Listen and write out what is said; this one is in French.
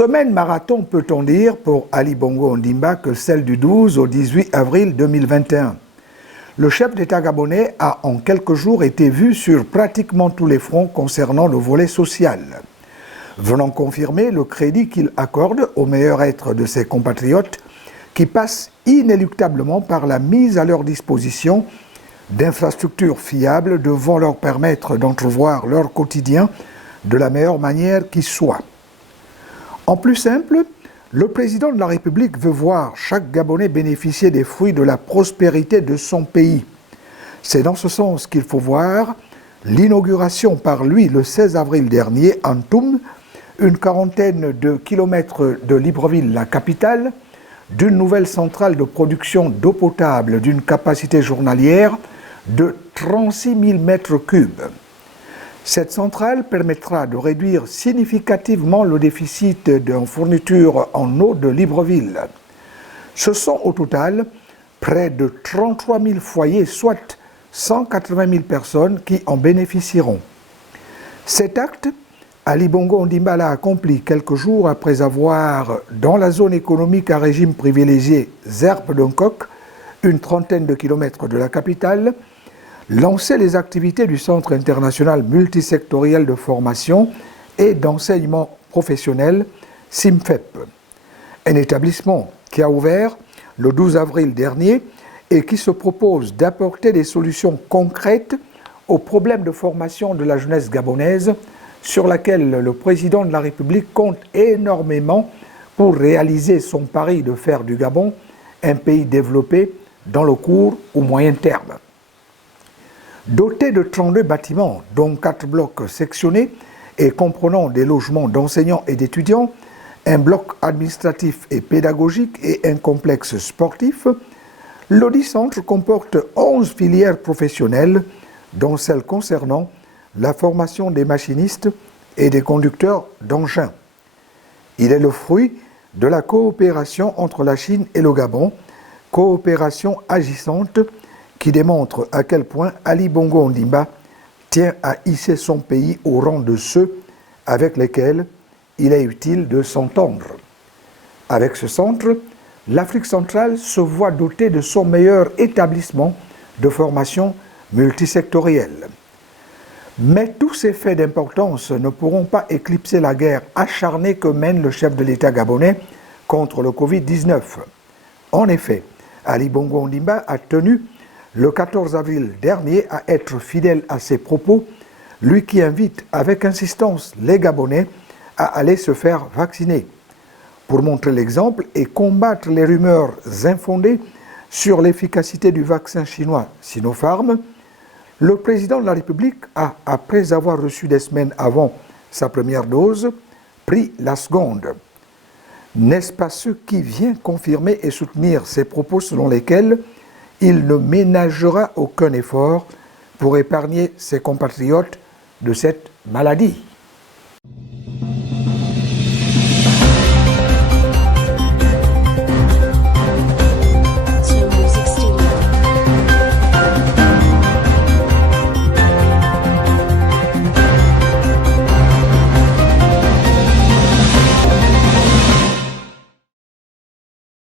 Semaine marathon, peut-on dire, pour Ali Bongo Ondimba que celle du 12 au 18 avril 2021. Le chef d'État gabonais a en quelques jours été vu sur pratiquement tous les fronts concernant le volet social, venant confirmer le crédit qu'il accorde au meilleur être de ses compatriotes qui passent inéluctablement par la mise à leur disposition d'infrastructures fiables devant leur permettre d'entrevoir leur quotidien de la meilleure manière qui soit. En plus simple, le président de la République veut voir chaque Gabonais bénéficier des fruits de la prospérité de son pays. C'est dans ce sens qu'il faut voir l'inauguration par lui le 16 avril dernier en Toum, une quarantaine de kilomètres de Libreville, la capitale, d'une nouvelle centrale de production d'eau potable d'une capacité journalière de 36 000 mètres cubes. Cette centrale permettra de réduire significativement le déficit en fourniture en eau de Libreville. Ce sont au total près de 33 000 foyers, soit 180 000 personnes qui en bénéficieront. Cet acte, Ali Bongo Ondimba l'a accompli quelques jours après avoir, dans la zone économique à régime privilégié Zerp-Duncock, une trentaine de kilomètres de la capitale, lancé les activités du Centre international multisectoriel de formation et d'enseignement professionnel CIMFEP, un établissement qui a ouvert le 12 avril dernier et qui se propose d'apporter des solutions concrètes aux problèmes de formation de la jeunesse gabonaise sur laquelle le président de la République compte énormément pour réaliser son pari de faire du Gabon un pays développé dans le court ou moyen terme. Doté de 32 bâtiments, dont 4 blocs sectionnés et comprenant des logements d'enseignants et d'étudiants, un bloc administratif et pédagogique et un complexe sportif, l'Audicentre comporte 11 filières professionnelles, dont celle concernant la formation des machinistes et des conducteurs d'engins. Il est le fruit de la coopération entre la Chine et le Gabon, coopération agissante qui démontre à quel point Ali Bongo Ondimba tient à hisser son pays au rang de ceux avec lesquels il est utile de s'entendre. Avec ce centre, l'Afrique centrale se voit dotée de son meilleur établissement de formation multisectorielle. Mais tous ces faits d'importance ne pourront pas éclipser la guerre acharnée que mène le chef de l'État gabonais contre le Covid-19. En effet, Ali Bongo Ondimba a tenu le 14 avril dernier à être fidèle à ses propos, lui qui invite avec insistance les Gabonais à aller se faire vacciner. Pour montrer l'exemple et combattre les rumeurs infondées sur l'efficacité du vaccin chinois Sinopharm, le président de la République a, après avoir reçu des semaines avant sa première dose, pris la seconde. N'est-ce pas ce qui vient confirmer et soutenir ces propos selon lesquels il ne ménagera aucun effort pour épargner ses compatriotes de cette maladie?